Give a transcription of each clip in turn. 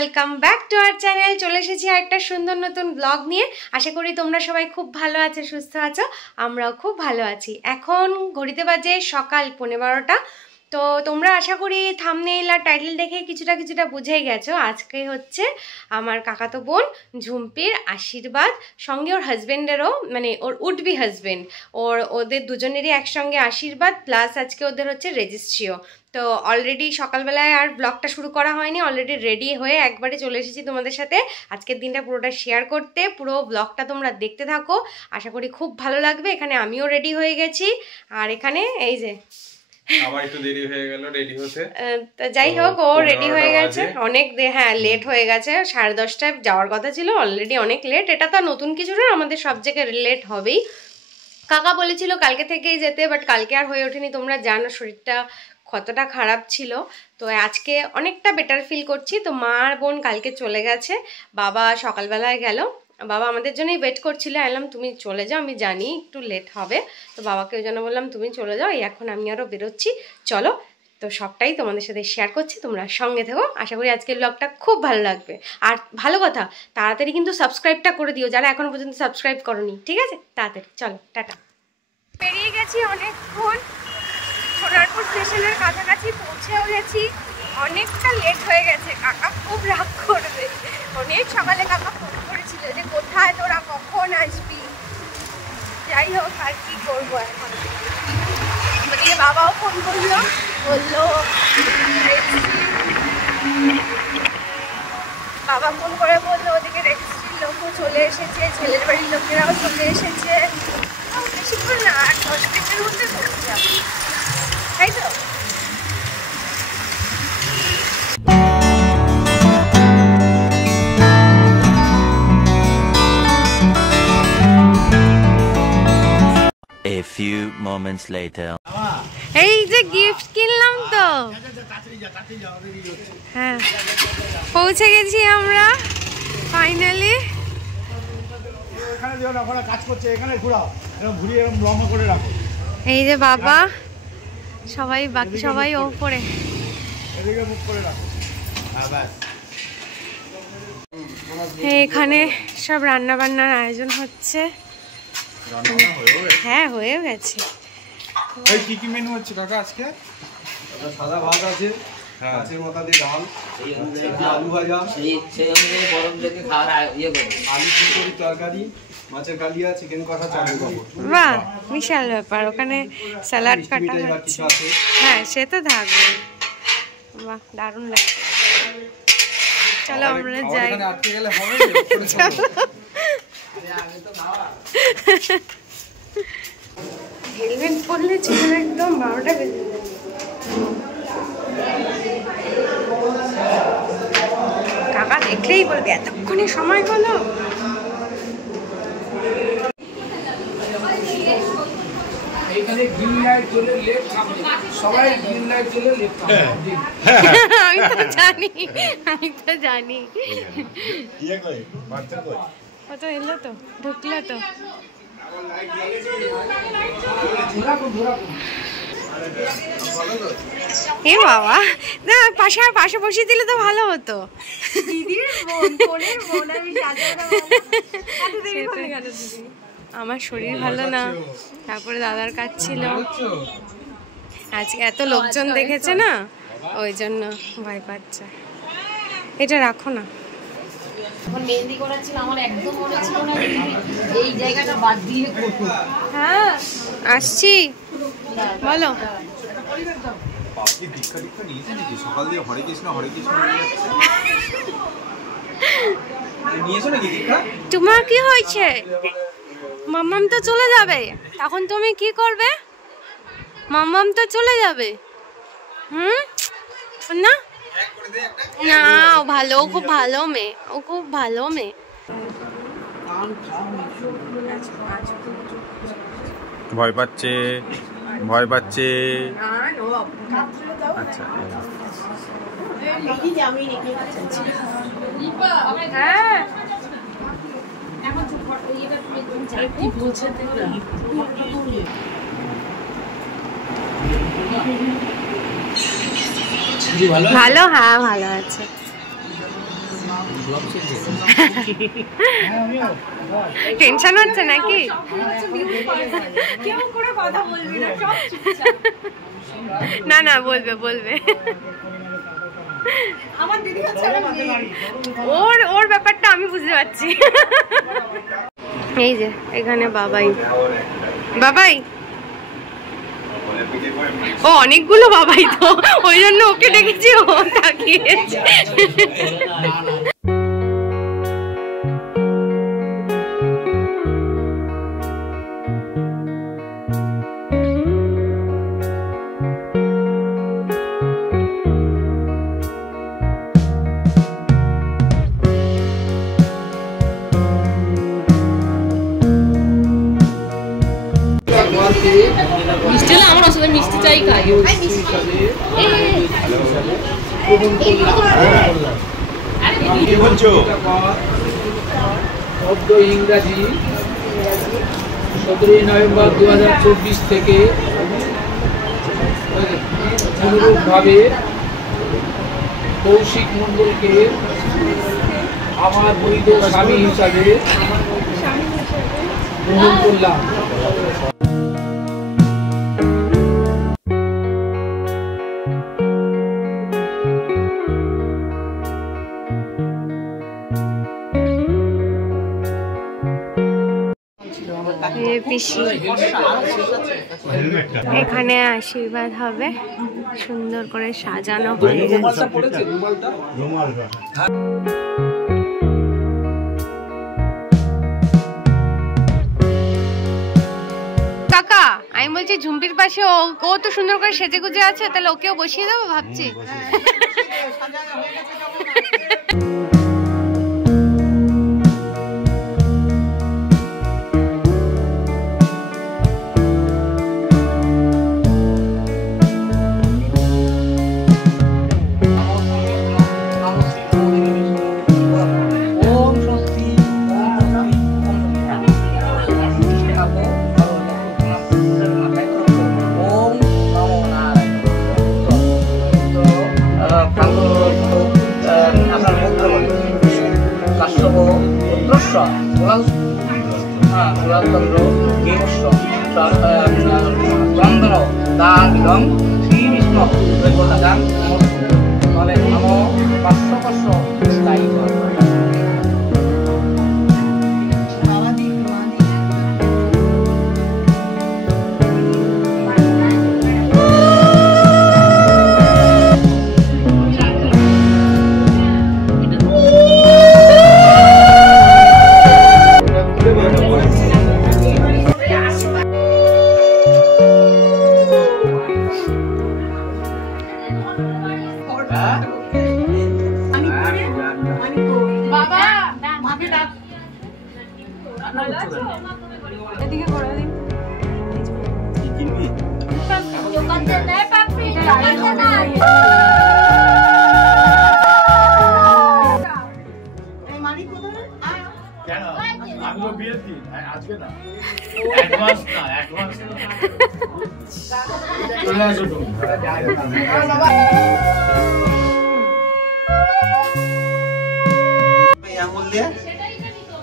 Welcome back to our channel. চলে এসেছি একটা সুন্দর নতুন ব্লগ নিয়ে। আশা করি তোমরা সবাই খুব ভালো আছো, সুস্থ আছো, আমরাও খুব ভালো আছি। এখন ঘড়িতে বাজে সকাল 12:15। তো তোমরা আশা করি থাম্বনেইল আর টাইটেল দেখে কিছুটা বুঝেই গেছো। আজকে হচ্ছে আমার কাকাতো বোন ঝুম্পির আশীর্বাদ, সঙ্গে ওর হাজব্যান্ডেরও, মানে ওর উডবি হাজব্যান্ড, ওদের দুজনেরই একসঙ্গে আশীর্বাদ, প্লাস আজকে ওদের হচ্ছে রেজিস্ট্রিও। তো অলরেডি সকালবেলায় আর ব্লগটা শুরু করা হয়নি, অলরেডি রেডি হয়ে একবারে চলে এসেছি তোমাদের সাথে আজকের দিনটা পুরোটা শেয়ার করতে। পুরো ব্লগটা তোমরা দেখতে থাকো, আশা করি খুব ভালো লাগবে। এখানে আমিও রেডি হয়ে গেছি, আর এখানে এই যে আবার একটু দেরি হয়ে গেল রেডি হতে। তো যাই হোক, ও রেডি হয়ে গেছে অনেক, হ্যাঁ লেট হয়ে গেছে, 10:30টায় যাওয়ার কথা ছিল, অলরেডি অনেক লেট। এটা তো নতুন কিছু না, আমাদের সব জায়গায় লেট হবেই। কাকা বলেছিল কালকে থেকেই যেতে, বাট কালকে আর হয়ে ওঠেনি। তোমরা জানো শরীরটা কতটা খারাপ ছিল, তো আজকে অনেকটা বেটার ফিল করছি। তো মা আর বোন কালকে চলে গেছে, বাবা সকালবেলায় গেল। বাবা আমাদের জন্যই ওয়েট করছিল, এলাম তুমি চলে যাও, আমি জানি একটু লেট হবে। তো বাবাকে ওই জন্য বললাম তুমি চলে যাও, এখন আমি আরও বেরোচ্ছি, চলো। তো সবটাই তোমাদের সাথে শেয়ার করছি, তোমরা সঙ্গে থেকো। আশা করি আজকের ব্লগটা খুব ভালো লাগবে। আর ভালো কথা, তাড়াতাড়ি কিন্তু সাবস্ক্রাইবটা করে দিও যারা এখনো পর্যন্ত সাবস্ক্রাইব করোনি, ঠিক আছে? তাড়াতাড়ি চলো, টাটা। বেরিয়ে গেছি অনেকক্ষণ, সোনারপুর স্টেশনের কাছাকাছি পৌঁছেও গেছি। অনেকটা লেট হয়ে গেছে, কাকা খুব রাগ করবে। অনেক সকালে কাকা ফোন করেছিল যে কোথায় তোরা, কখন আসবি। যাই হোক, আর কি করবো এখন। ওদিকে বাবাও ফোন করলো, বললো বাবা ফোন করে বললো ওদিকে রেজিস্ট্রির লোকও চলে এসেছে, ছেলের বাড়ির লোকেরাও চলে এসেছে। বেশিক্ষণ না, 10 মিনিটের মধ্যে পৌঁছে যাবে, তাই তো? A few moments later. এই যে গিফট কিনলাম তো, হ্যাঁ পৌঁছে গেছি আমরা ফাইনালি। এই যে বাবা, সবাই বাকি সবাই ওপরে। এখানে সব রান্না বান্নার আয়োজন হচ্ছে। হ্যাঁ হয়ে গেছে। কি কি মেনু হচ্ছে কাকা আজকে? সাদা ভাত আছে, মাছের মাথা দিয়ে ডাল, আলু ভাজা, আলু ফুলকপির তরকারি, মাছের কালিয়া, চিকেন কষা, চালের পাপড়। বাহ, বিশাল ব্যাপার। ওখানে স্যালাড কাটা হচ্ছে, হ্যাঁ সে তো থাকবে। বাহ, দারুণ লাগছে। চলো আমরা যাই। হেলমেট পরলে ছিল একদম 12টা বেজে যায়। কাকা দেখলেই বলবে এতক্ষণে সময় হলো। এখানে গ্রিন লাইট জ্বলে লেফট সামনে, সবাই গ্রিন লাইট জ্বলে লেফট সামনে। আমি তো জানি। ও তো এলো তো, ঢুকলো তো। এ বাবা, না পাশে বসিয়ে দিলে তো ভালো হতো। আমার শরীর ভালো না, তারপরে দাদার কাজ ছিল, আজকে এত লোকজন দেখেছে না, ওই জন্য ভয় পাচ্ছে। এটা রাখো না। মেহেন্দি করাচ্ছিল, আমার একদম মনে ছিল না এই জায়গাটা বাদ দিয়ে করবো। হ্যাঁ আসছি, বলো। সকাল দিয়ে হরে কৃষ্ণ হরে কৃষ্ণ নিয়েছো নাকি দীক্ষা? তোমার কি হয়েছে? মাম্মাম তো চলে যাবে, তখন তুমি কি করবে? মাম্মাম তো চলে যাবে। না না, ও ভালো, ও খুব ভালো মেয়ে, ও খুব ভালো মেয়ে। ভয় পাচ্ছে, ভয় পাচ্ছে। আচ্ছা, হ্যাঁ ভালো, হ্যাঁ ভালো আছে। টেনশন হচ্ছে নাকি? না না, বলবে বলবে। ওর ব্যাপারটা আমি বুঝতে পারছি। এই যে এখানে বাবাই বাবাই, ও অনেকগুলো বাবাই তো, ওই জন্য ওকে ডেকেছি, ও তাকিয়েছে। মিষ্টি হলে আমার আসলে মিষ্টি চাই খাই। ইংরাজি 17 নভেম্বর 2024 থেকে অনুরূপভাবে কৌশিক মণ্ডলকে আমার বৈধ স্বামী হিসাবে গ্রহণ করলাম। পিসি এখানে আশীর্বাদ হবে, সুন্দর করে সাজানো হয়ে গেছে। কাকা আমি বলছি ঝুমপির পাশে ও তো সুন্দর করে সেজে গুজে আছে, তাহলে ওকেও বসিয়ে দেবো ভাবছি।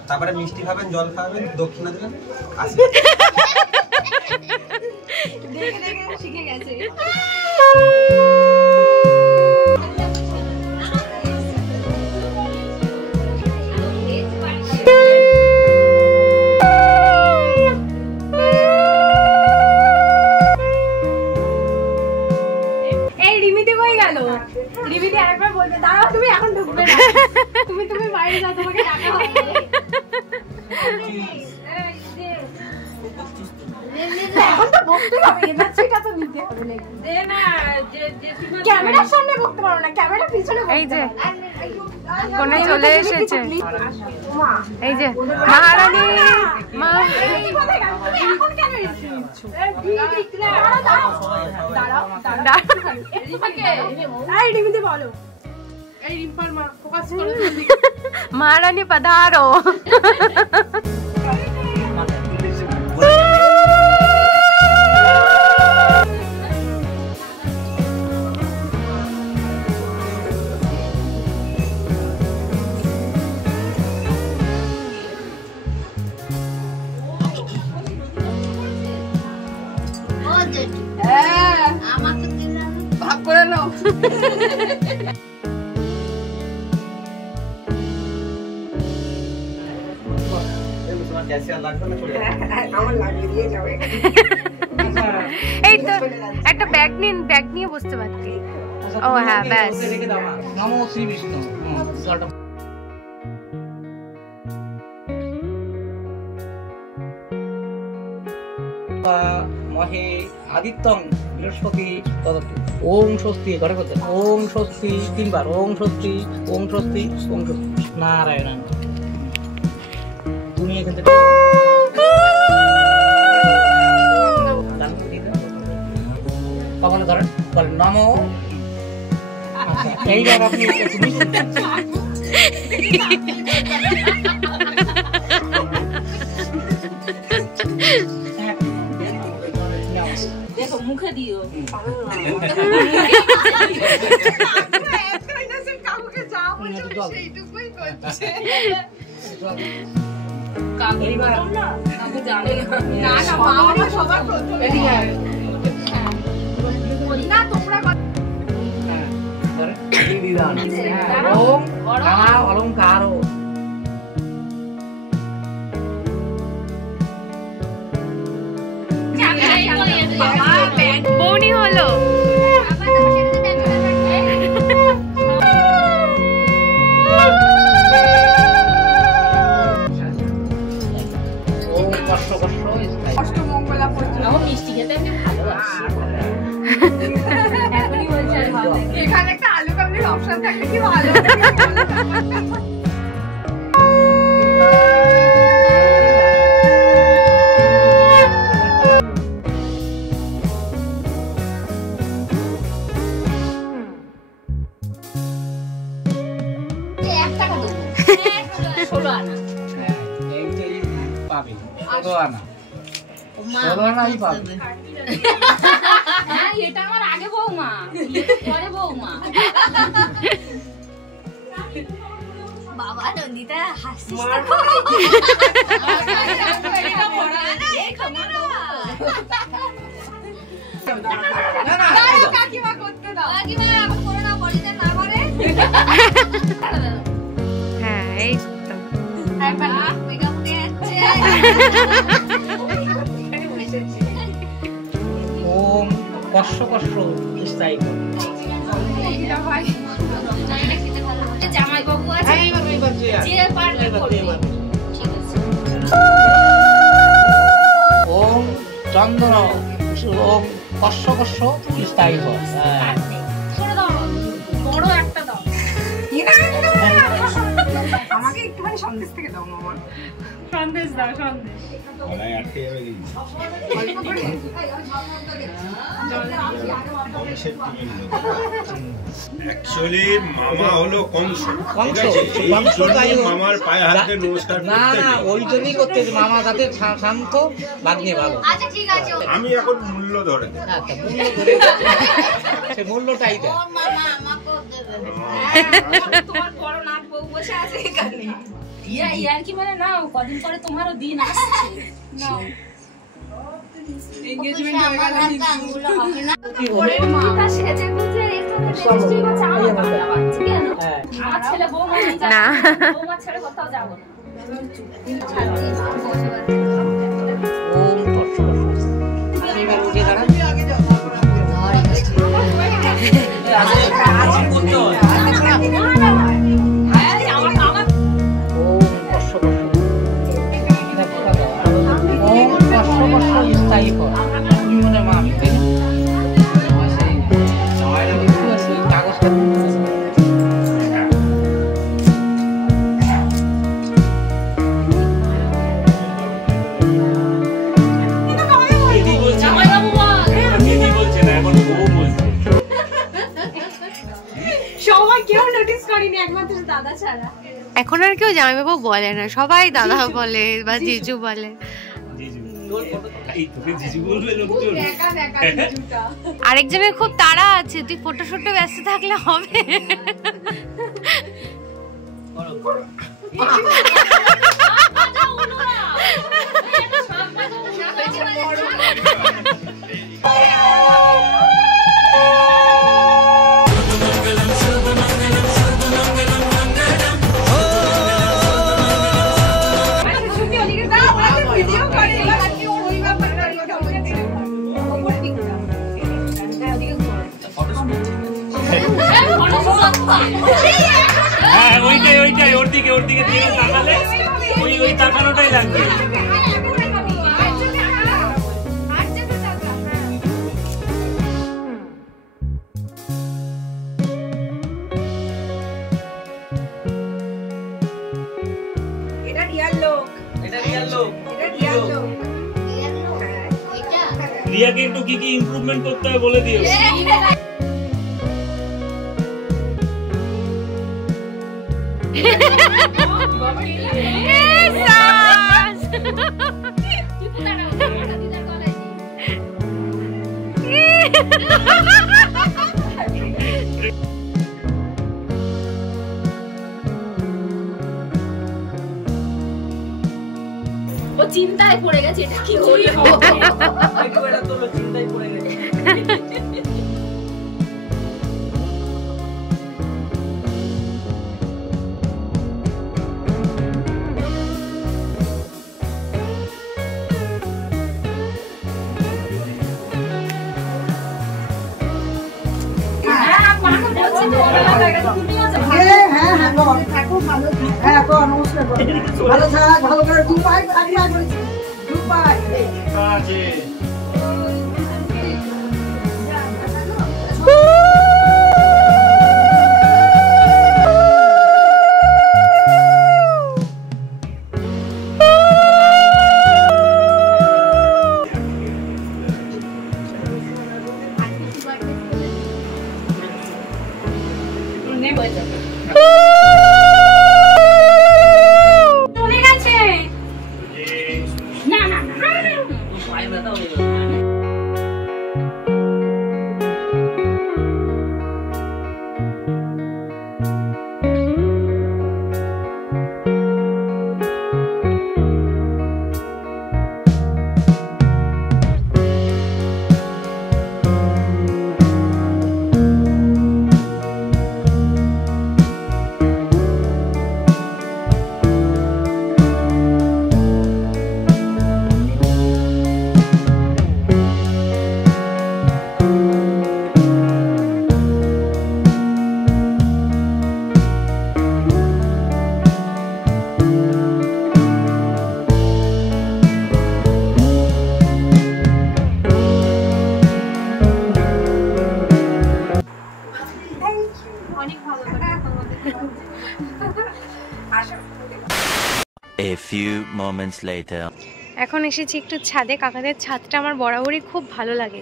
তারপরে মিষ্টি খাবেন, জল খাবেন, দক্ষিণা দেবেন, দেখে দেখে শিখে গেছে। রিমিদি আরেকবার বলবে, দাঁড়াও তুমি এখন ঢুকবে না, তুমি বাইরে যাও, তোমাকে ডাকা হবে। এখন তো বকতে হবে, এনার্জিটা তো নিতে হবে। দে না, ক্যামেরার সামনে বকতে পারো না, ক্যামেরা পিছনে। এই যে কোণে চলে এসেছে, এই যে মহারানী। এখন কেন মহারানী পধারো। এই তো একটা ব্যাগ নিয়ে বসতে পারতি। ও হ্যাঁ ব্যাস। নমো শ্রী বিষ্ণু। মহে আদিত্যং বৃহস্পতি ওম স্বস্তি ঘরে করতে ওম স্বস্তি 3 বার ওম স্বস্তি ওম স্বস্তি ওম স্বস্তি নারায়ণ। তুমি এখান থেকে কপালে ধরেন বলেন নমো। এইবার আপনি দেখো মুখে দিও। অলঙ্কার বৌনি হলো। মিষ্টি খেতে আমি ভালোবাসি। এখানে একটা আলু কাবলির অপশন থাকলে কি ভালো। এটা আমার আগে বৌমা, পরে বৌমা। বাবা নন্দিতা হাসছিস কাকিমা করতে দাও। কাকিমা এখন করোনা বডিতে না করে। হ্যাঁ এই তো একবার মেকআপ উঠে যাচ্ছে। ওম কষ্ট কষ্ট স্থায়ী কর। জামাই বাবু আছে যে পারবে করবে। ঠিক আছে। ওম চন্দ্র ওম কষ্ট কষ্ট স্থায়ী কর। ছোট দাও, বড় একটা দাও। আমাকে একটুখানি সন্দেশ থেকে দাও মামা। সন্দেশ দাও, সন্দেশ। অল্প করে। অ্যাকচুয়ালি মামা হলো কংস। কংস, ঠিক আছে? এই জন্য মামার পায়ে হাত দিয়ে নমস্কার না করতে না নেই। ওই জন্যই করতে মামা যাতে শান্ত ভাগ্নে ভালো। আচ্ছা ঠিক আছে। আমি এখন মূল্য ধরে দেব। আচ্ছা মূল্য ধরে সে মূল্যটাই দেয়। ওর মামা আমাকেও দেবে। তোমার বড় নাক বউ বসে আছে এখানে। ইয়ার কি মানে না কদিন পরে তোমারও দিন আসছে। নাও। এনগেজমেন্ট হয়ে গেল কিন্তু হবে না। ওরে মাথা সেজে গুজে এখানে রেজিস্ট্রি করছে আমার বাবা বাচ্চা কেন? আমার ছেলে বৌমা না। বৌমা ছেড়ে কোথাও যাব না। ওম কষ্ট কষ্ট এবার উঠে দাঁড়া। স্থায়ী কর। তুমি মনে মা আমি তাই না কাগজটা সবাই কেউ নোটিস করেনি একমাত্র দাদা ছাড়া। এখন আর কেউ জামাইবাবু বলে না, সবাই দাদা বলে বা জিজু বলে। দেখা দেখা জিজুটা। আরেকজনের খুব তাড়া আছে, তুই ফটো শুটে ব্যস্ত থাকলে হবে। হ্যাঁ ওইটাই ওর দিকে দিয়ে তাকালে ওই তাকানোটাই লাগবে। এটা রিয়াল লোক। রিয়াকে একটু কি ইমপ্রুভমেন্ট করতে হবে বলে দিও। ও চিন্তায় পড়ে গেছে, এটা কি হলো? চিন্তায় পড়ে গেছে। ভালো করে দুপাই করেছি, দুপাই। চলে গেছে। না না না, পায়ে ব্যথা হয়ে গেল। A few moments later. এখন এসেছি একটু ছাদে। কাকাদের ছাদটা আমার বরাবরই খুব ভালো লাগে,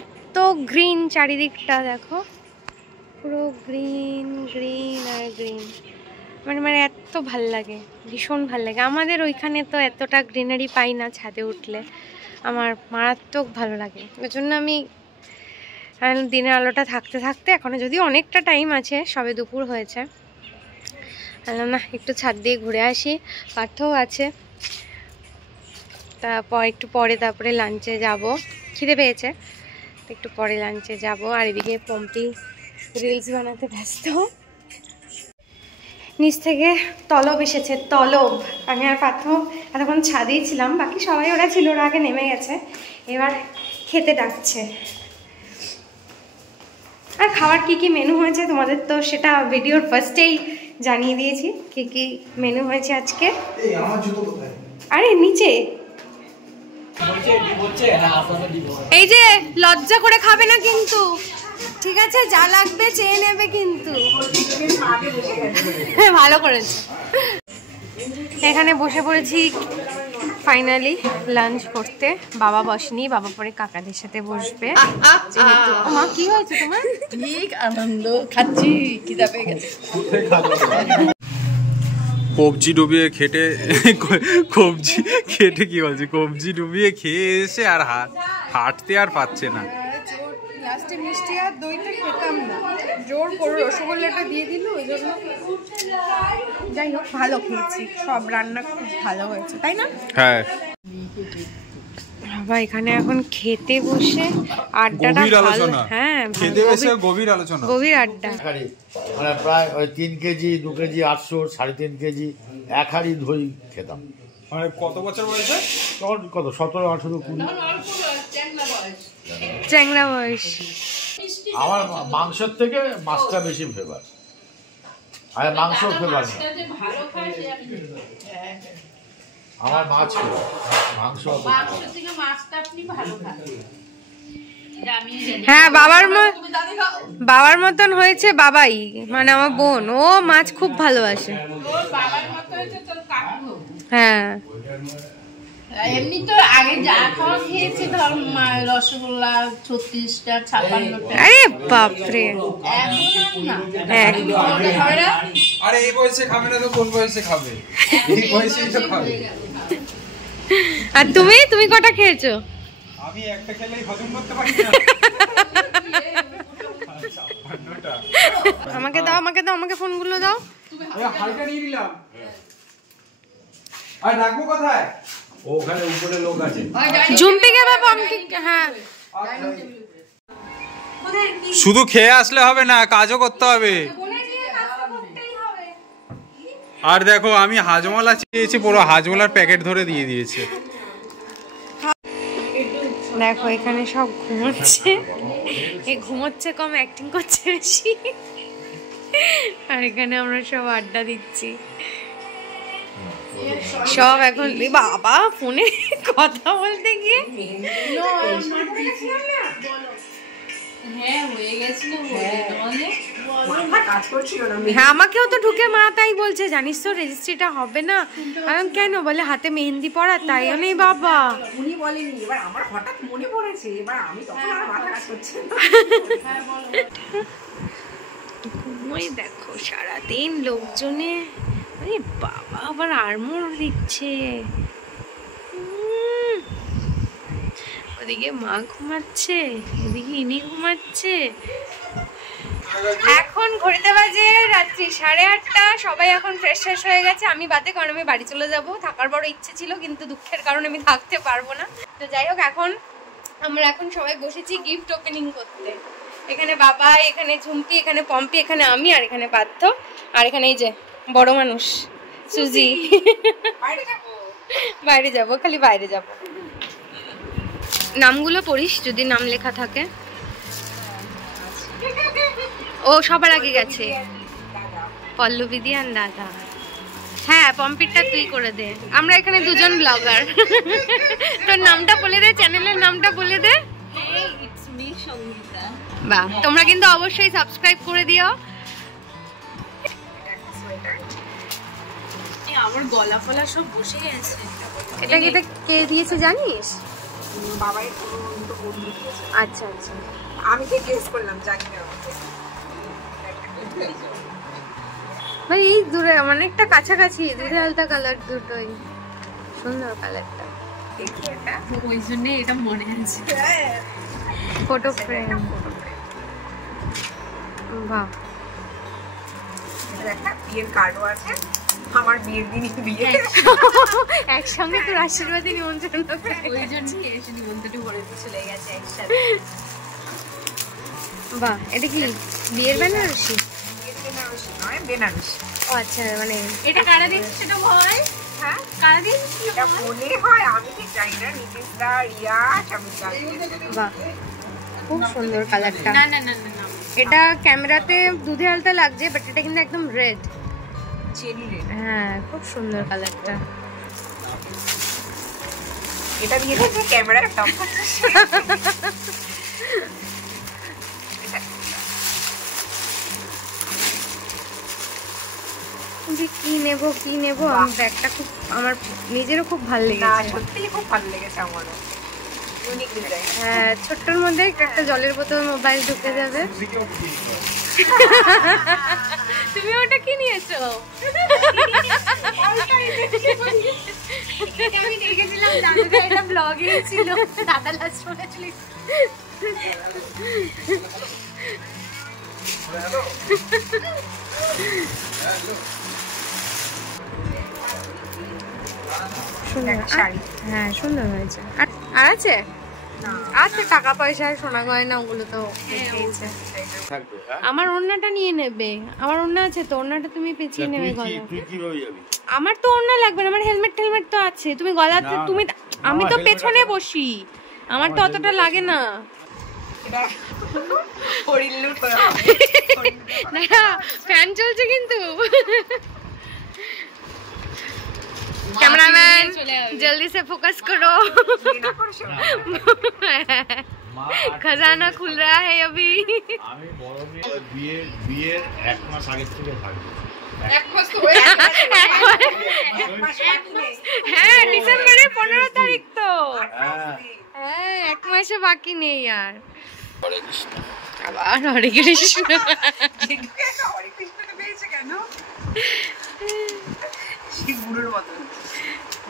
এত গ্রিন চারিদিকটা দেখো, পুরো গ্রিন গ্রিন আর গ্রিন, মানে এত ভাল লাগে, ভীষণ ভাল লাগে। আমাদের ওইখানে তো এতটা গ্রিনারি পাই না, ছাদে উঠলে আমার মারাত্মক ভালো লাগে। ওই জন্য আমি দিনের আলোটা থাকতে থাকতে, এখনও যদিও অনেকটা টাইম আছে, সবে দুপুর হয়েছে, না একটু ছাদ দিয়ে ঘুরে আসি। পার্থও আছে, তারপর একটু পরে তারপরে লাঞ্চে যাব, খিদে পেয়েছে তো একটু পরে লাঞ্চে যাব। আর এদিকে পম্পি রিলস বানাতে ব্যস্ত। নিচ থেকে তলব এসেছে, তলব। আমি আর পার্থ এতক্ষণ ছাদেই ছিলাম, বাকি সবাই ওরা ছিল, ওরা আগে নেমে গেছে, এবার খেতে ডাকছে। আর খাবার কি কি মেনু হয়েছে তোমাদের তো সেটা ভিডিওর ফার্স্টেই জানিয়ে দিয়েছি, কি কি মেনু হয়েছে আজকে। আরে নিচে এই যে লজ্জা করে খাবে না কিন্তু, ঠিক আছে? যা লাগবে চেয়ে নেবে কিন্তু। ভালো করেছে। এখানে বসে পড়েছি ফাইনালি লাঞ্চ করতে। বাবা বসেনি, বাবা পরে কাকাদের সাথে বসবে। মা কি হয়েছে তোমার? ঠিক আনন্দ খাচ্ছি, খিদা পেয়ে গেছে। কবজি ডুবিয়ে খেটে, কবজি খেটে কি বলছি, কবজি ডুবিয়ে খেয়ে এসে আর হাঁটতে আর পাচ্ছে না। লাস্টে মিষ্টি আর দইটা খেতাম না, জোর করে রসগোল্লাটা দিয়ে দিল, ওই জন্য। যাই হোক, ভালো খেয়েছি, সব রান্না খুব ভালো হয়েছে, তাই না? হ্যাঁ, বাবা এখানে এখন খেতে বসে আড্ডাটা ভালো। হ্যাঁ, খেতে বসে গভীর আলোচনা, গভীর আড্ডা। মানে প্রায় ওই 3 কেজি 2 কেজি 800 3.5 কেজি এক হাড়ি দই খেতাম। মানে কত বছর বয়সে? তখন কত 17 18 20। চ্যাংড়া বয়স। আমার মাংসের থেকে মাছটা বেশি ফেভার। আর মাংস ফেবার না, আমার মাছ ফেবার, মাংস হ্যাঁ বাবার মতন হয়েছে বাবাই, মানে আমার বোন, ও মাছ খুব ভালোবাসে। হ্যাঁ এমনি তো আগে যা খাওয়া খেয়েছি, ধর রসগোল্লা 36টা 56টা। আরে বাপরে, আরে এই বয়সে খাবে না তো কোন বয়সে খাবে? এই বয়সেই তো খাবে। আর তুমি কটা খেয়েছো? আমি একটা খেলেই হজম করতে পারি না। আমাকে দাও আমাকে ফোনগুলো দাও। হালকা নিয়ে নিলাম। আর রাখবো কোথায়? ওখানে উপরে লোক আছে। ঝুমপি কে বাবা আমাকে, হ্যাঁ শুধু খেয়ে আসলে হবে না, কাজও করতে হবে। আর দেখো আমি হাজমলা চেয়েছি, পুরো হাজমলার প্যাকেট ধরে দিয়ে দিয়েছে। দেখো এখানে সব ঘুমোচ্ছে, এ ঘুমোচ্ছে কম, অ্যাক্টিং করছে বেশি। আর এখানে আমরা সব আড্ডা দিচ্ছি সব। এখন বাবা ফোনে কথা বলতে গিয়ে হ্যাঁ আমাকেও তো ঢুকে মা তাই বলছে, জানিস তো রেজিস্ট্রিটা হবে না। আমি কেন? বলে হাতে মেহেন্দি পড়া, তাই নেই বাবা। উনি বলেনি, এবার আমার হঠাৎ মনে পড়েছে, এবার আমি তখন আর মাথা কাজ করছে না। ওই দেখো সারাদিন লোকজনে, আরে বাবা আবার আড়মোড় দিচ্ছে। ওদিকে মা ঘুমাচ্ছে, ওদিকে ইনি ঘুমাচ্ছে। এখন ঘড়িতে বাজে রাত্রি 8:30। সবাই এখন ফ্রেশ হয়ে গেছে, আমি বাদে, কারণ আমি বাড়ি চলে যাব। থাকার বড় ইচ্ছে ছিল, কিন্তু দুঃখের কারণে আমি থাকতে পারবো না। তো যাই হোক, আমরা এখন সবাই বসেছি গিফট ওপেনিং করতে। এখানে বাবা, এখানে ঝুমকি, এখানে পম্পি, এখানে আমি, আর এখানে পার্থ, আর এখানে এই যে বড় মানুষ সুজি। বাইরে যাব, খালি বাইরে যাব। নামগুলো পড়িস যদি নাম লেখা থাকে। ও সবার আগে গেছে, পল্লবী দি আর দাদা। হ্যাঁ পম্পিরটা তুই করে দে, আমরা এখানে দুজন ব্লগার। তোর নামটা বলে দে, চ্যানেলের নামটা বলে দে। বাহ, তোমরা কিন্তু অবশ্যই সাবস্ক্রাইব করে দিও। আমার গলা ফলা সব বসে গেছে। এটা কে দিয়েছে জানিস? বাবাই তো বন্ধু দিয়েছে। আচ্ছা, আমি কি গেস করলাম, জানি না। মানে এই দূরে অনেকটা কাছাকাছি, দুধে আলতা কালার, দুটোই সুন্দর কালারটা। দেখি এটা, ওই জন্য এটা মনে আছে। ফটো ফ্রেম, বাহ। একটা বিয়ের কার্ডও আছে, আমার বিয়ের দিনই বিয়ে। একসঙ্গে তোর আশীর্বাদে নিমন্ত্রণ, ওই জন্য এসে নিমন্ত্রণ করে চলে গেছে একসাথে। বাহ, এটা কি বিয়ের বেনারসি? বেনারসি নয়, বেনারসি। ও আচ্ছা, মানে এটা কারা দিচ্ছে সেটা ভয়? হ্যাঁ কারা দিচ্ছে? এটা মনে হয়, আমি কি জানি না, নীতিশ দা, রিয়া, স্বামীদা। বাহ, খুব সুন্দর কালারটা। না, এটা ক্যামেরাতে দুধে আলতা লাগছে, বাট এটা কিন্তু একদম রেড, চেরি রেড। হ্যাঁ খুব সুন্দর কালারটা। এটা দিয়ে দেখে ক্যামেরায় টপ করছে। কি নেব আমি ব্যাগটা খুব, আমার নিজেরও খুব ভালো লেগেছে। সত্যিই খুব ভালো লেগেছে আমারও, ইউনিক ডিজাইন। হ্যাঁ, ছোট্টর মধ্যে একটা জলের বোতল, মোবাইল ঢুকে যাবে। তুমি ওটা কি নিয়েছো? আমি দেখেছিলাম দাদুটা, এটা ব্লগে ছিল, দাদা লাস্ট বলেছিল। হ্যাঁ সুন্দর হয়েছে। আর আছে টাকা পয়সা, সোনা গয়না, ওগুলো তো পেয়েছে। আমার ওড়নাটা নিয়ে নেবে, আমার ওড়না আছে তো, ওড়নাটা তুমি পেঁচিয়ে নেবে গলা। আমার তো ওড়না লাগবে না, আমার হেলমেট তো আছে। তুমি গলাতে, তুমি, আমি তো পেছনে বসি, আমার তো অতটা লাগে না। ফ্যান চলছে কিন্তু। कैमरामैन जल्दी से फोकस करो। खजाना खुल रहा है अभी। আমি বড় মেয়ে বিয়ের 1 মাস আগে থেকে থাকবো। 1 মাস তো হয়ে গেছে। হ্যাঁ ডিসেম্বরের 15 তারিখ তো। হ্যাঁ 1 মাসও বাকি নেই আর। হরে কৃষ্ণ। আবার হরে কৃষ্ণ। হরে কৃষ্ণকে পেয়েছে কেন? শিব গুরুর মতো।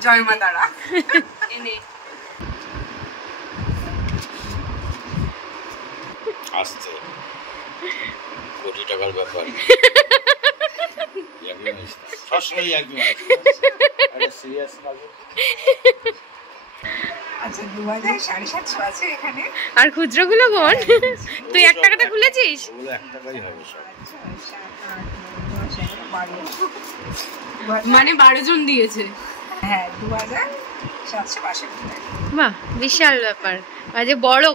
জয় মা তারা। এনে আসছে কোটি টাকার ব্যাপার। সবসময় একদম সিরিয়াস না। আচ্ছা 2750 আছে এখানে। আর খুচরো গুলো কোন? তুই 1 টাকাটা খুলেছিস? ওগুলো 1 টাকাই হবে সব। মানে 12 জন দিয়েছে। হ্যাঁ 2762 টাকা। বাহ বিশাল ব্যাপার। আজকে বড়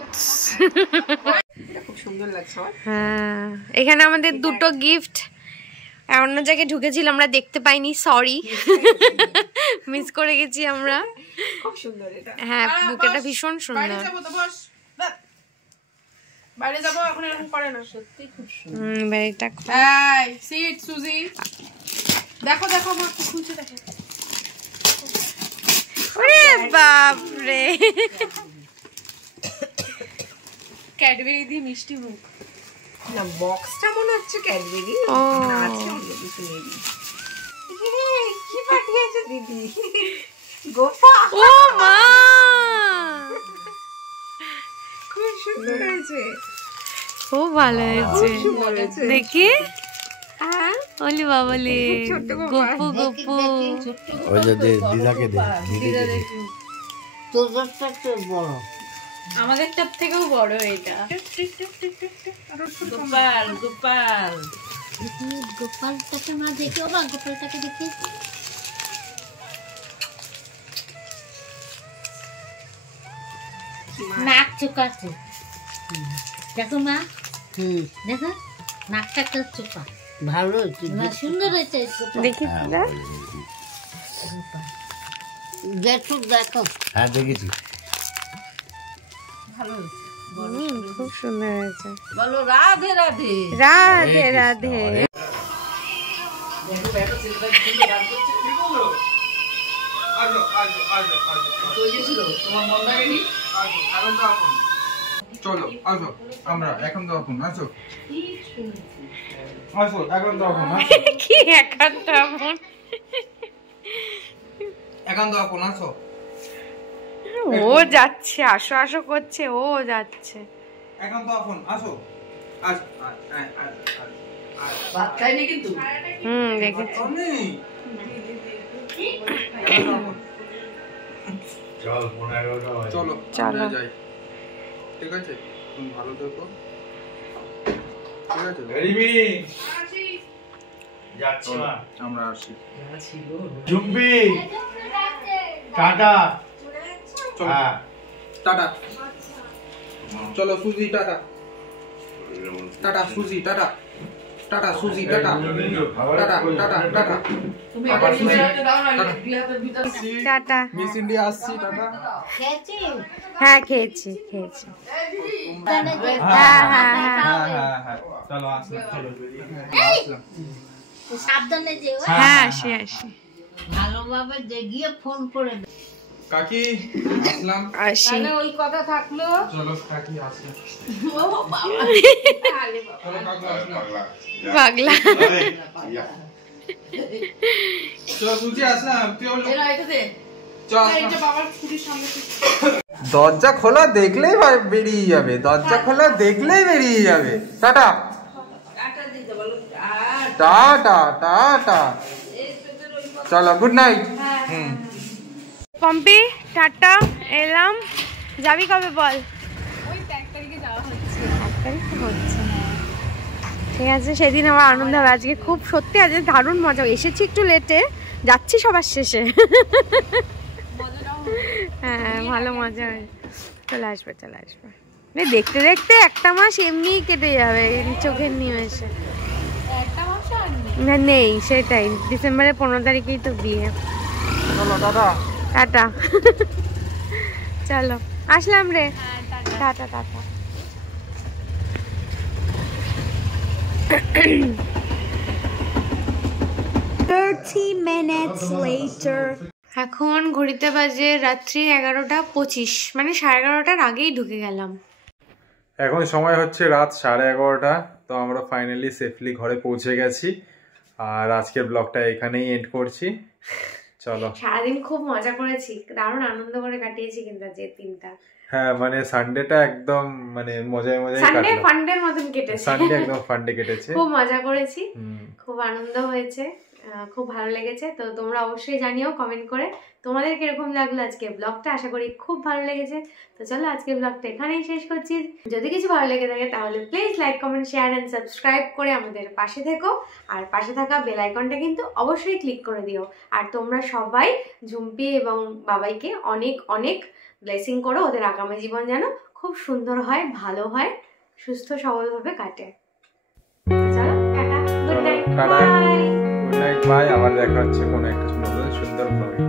খুব সুন্দর লাগছে। হ্যাঁ এখানে আমাদের দুটো গিফট অন্য জায়গায় ঢুকেছিল আমরা দেখতে পাইনি, সরি মিস করে গেছি আমরা। খুব সুন্দর এটা। হ্যাঁ বুকেটা ভীষণ বাইরে সুন্দর। যাব তো বস। বাইরে যাব এখন এরকম করে না, সত্যি খুব সুন্দর। ব্যাগটা এই সিট সুজি দেখো দেখো আমার খুলছে দেখো। ওরে বাপ রে ক্যাডবেরি দিয়ে মিষ্টি মুখ না, বক্সটা মনে হচ্ছে ক্যাডবেরি। ও আছে অন্য কিছু নেই। কি পাঠিয়েছে দিদি? গোপা। ও মা খুব সুন্দর হয়েছে। খুব ভালো হয়েছে দেখি। ওলি বাবালে গপু গপু। ওই যে দিদাকে দে, দিদিকে দে। আমাদেরটার থেকেও বড় এটা। গোপাল গোপাল গোপালটাকে মা দেখে বা গোপালটাকে দেখে নাক চোকাচ্ছে। দেখো মা, দেখো নাকটা একটা চোকা। ভালো হয়েছে, সুন্দর হয়েছে। দেখি দেখো দেখো। হ্যাঁ দেখেছি। খুব সুন্দর হয়েছে। বলো রাধে রাধে। রাধে রাধে। চলো আসো, আমরা এখন তো এখন আসো আসো এখন তো এখন কি একান্ত আপন, এখন তো এখন আসো। ও যাচ্ছে, আসো আসো করছে, ও যাচ্ছে। এখন তো এখন আসো। আস ভাত খাইনি কিন্তু। দেখেছি। চল 15টা বাজে। চলো চলো যাই, ঠিক আছে? তুমি ভালো থেকো, ঠিক আছে? রিমি যাচ্ছি মা, আমরা আসি। জুম্পি টাটা। চলো টাটা। চলো সুজি টাটা। টাটা সুজি টাটা। টাটা সুজি টাটা। Tata tata tata. তুমি টাটা সুজি টাটা। মিস ইন্ডিয়া আসছি, টাটা। হ্যাঁ খেয়েছি খেয়েছি। হ্যাঁ হ্যাঁ হ্যাঁ হ্যাঁ চলো আসলাম, চলো আসলাম। সাবধানে যেও। হ্যাঁ আসি আসি ভালোভাবে গিয়ে ফোন করে দে। কাকি আসলাম। আসি। ওই কথা থাকলো। চলো কাকি আসলাম। ও বাবা, চলো কাকু আসলাম। পাগলা। চলো সুজি আসলাম। তুই এরা এটা দে। বাবার স্কুটির সামনে দরজা খোলা দেখলেই বেরিয়ে যাবে, দরজা খোলা দেখলেই বেরিয়ে যাবে। Tata tata tata. চলো গুড নাইট। পম্পি টাটা, এলাম। যাবি কবে বল? ওই 1 তারিখে যাওয়া হচ্ছে। 1 তারিখ তো হচ্ছে। ঠিক আছে, সেদিন আমার আনন্দ হবে। আজকে খুব সত্যি আজকে দারুণ মজা। এসেছি একটু লেটে, যাচ্ছি সবার শেষে। হ্যাঁ ভালো মজা হয়। চলে আসবে চলে আসবে। দেখতে দেখতে একটা মাস এমনিই কেটে যাবে চোখের নিমেষে। একটা মাসও আর নেই। না নেই, সেটাই। ডিসেম্বরের 15 তারিখেই তো বিয়ে। টাটা। চলো আসলাম রে। Tata tata. এখন ঘড়িতে বাজে রাত্রি 11:25, মানে 11:30টার আগেই ঢুকে গেলাম। এখন সময় হচ্ছে রাত 11:30। তো আমরা ফাইনালি সেফলি ঘরে পৌঁছে গেছি। আর আজকের ব্লগটা এখানেই এন্ড করছি। চলো। সারাদিন খুব মজা করেছি, দারুণ আনন্দ করে কাটিয়েছি কিন্তু আজকের দিনটা। হ্যাঁ মানে সানডেটা একদম মানে মজায় মজায় সানডে কাটলো। ফান্ডের মতন কেটেছে। সানডে একদম ফান্ডে কেটেছে। খুব মজা করেছি, খুব আনন্দ হয়েছে, খুব ভালো লেগেছে। তো তোমরা অবশ্যই জানিও কমেন্ট করে তোমাদের কিরকম লাগলো আজকে ব্লগটা। আশা করি খুব ভালো লেগেছে। তো চলো আজকের ব্লগটা এখানেই শেষ করছি। যদি কিছু ভালো লেগে থাকে তাহলে please like, comment, share and subscribe করে আমাদের পাশে থেকো। আর পাশে থাকা বেল আইকনটা কিন্তু অবশ্যই ক্লিক করে দিও। আর তোমরা সবাই ঝুম্পি এবং বাবাইকে অনেক অনেক ব্লেসিং করো, ওদের আগামী জীবন যেন খুব সুন্দর হয়, ভালো হয়, সুস্থ সবলভাবে কাটে। চলো টাটা, good night, bye. Good night, bye. আবার দেখা হচ্ছে কোনো একটা সুন্দর ব্লগে।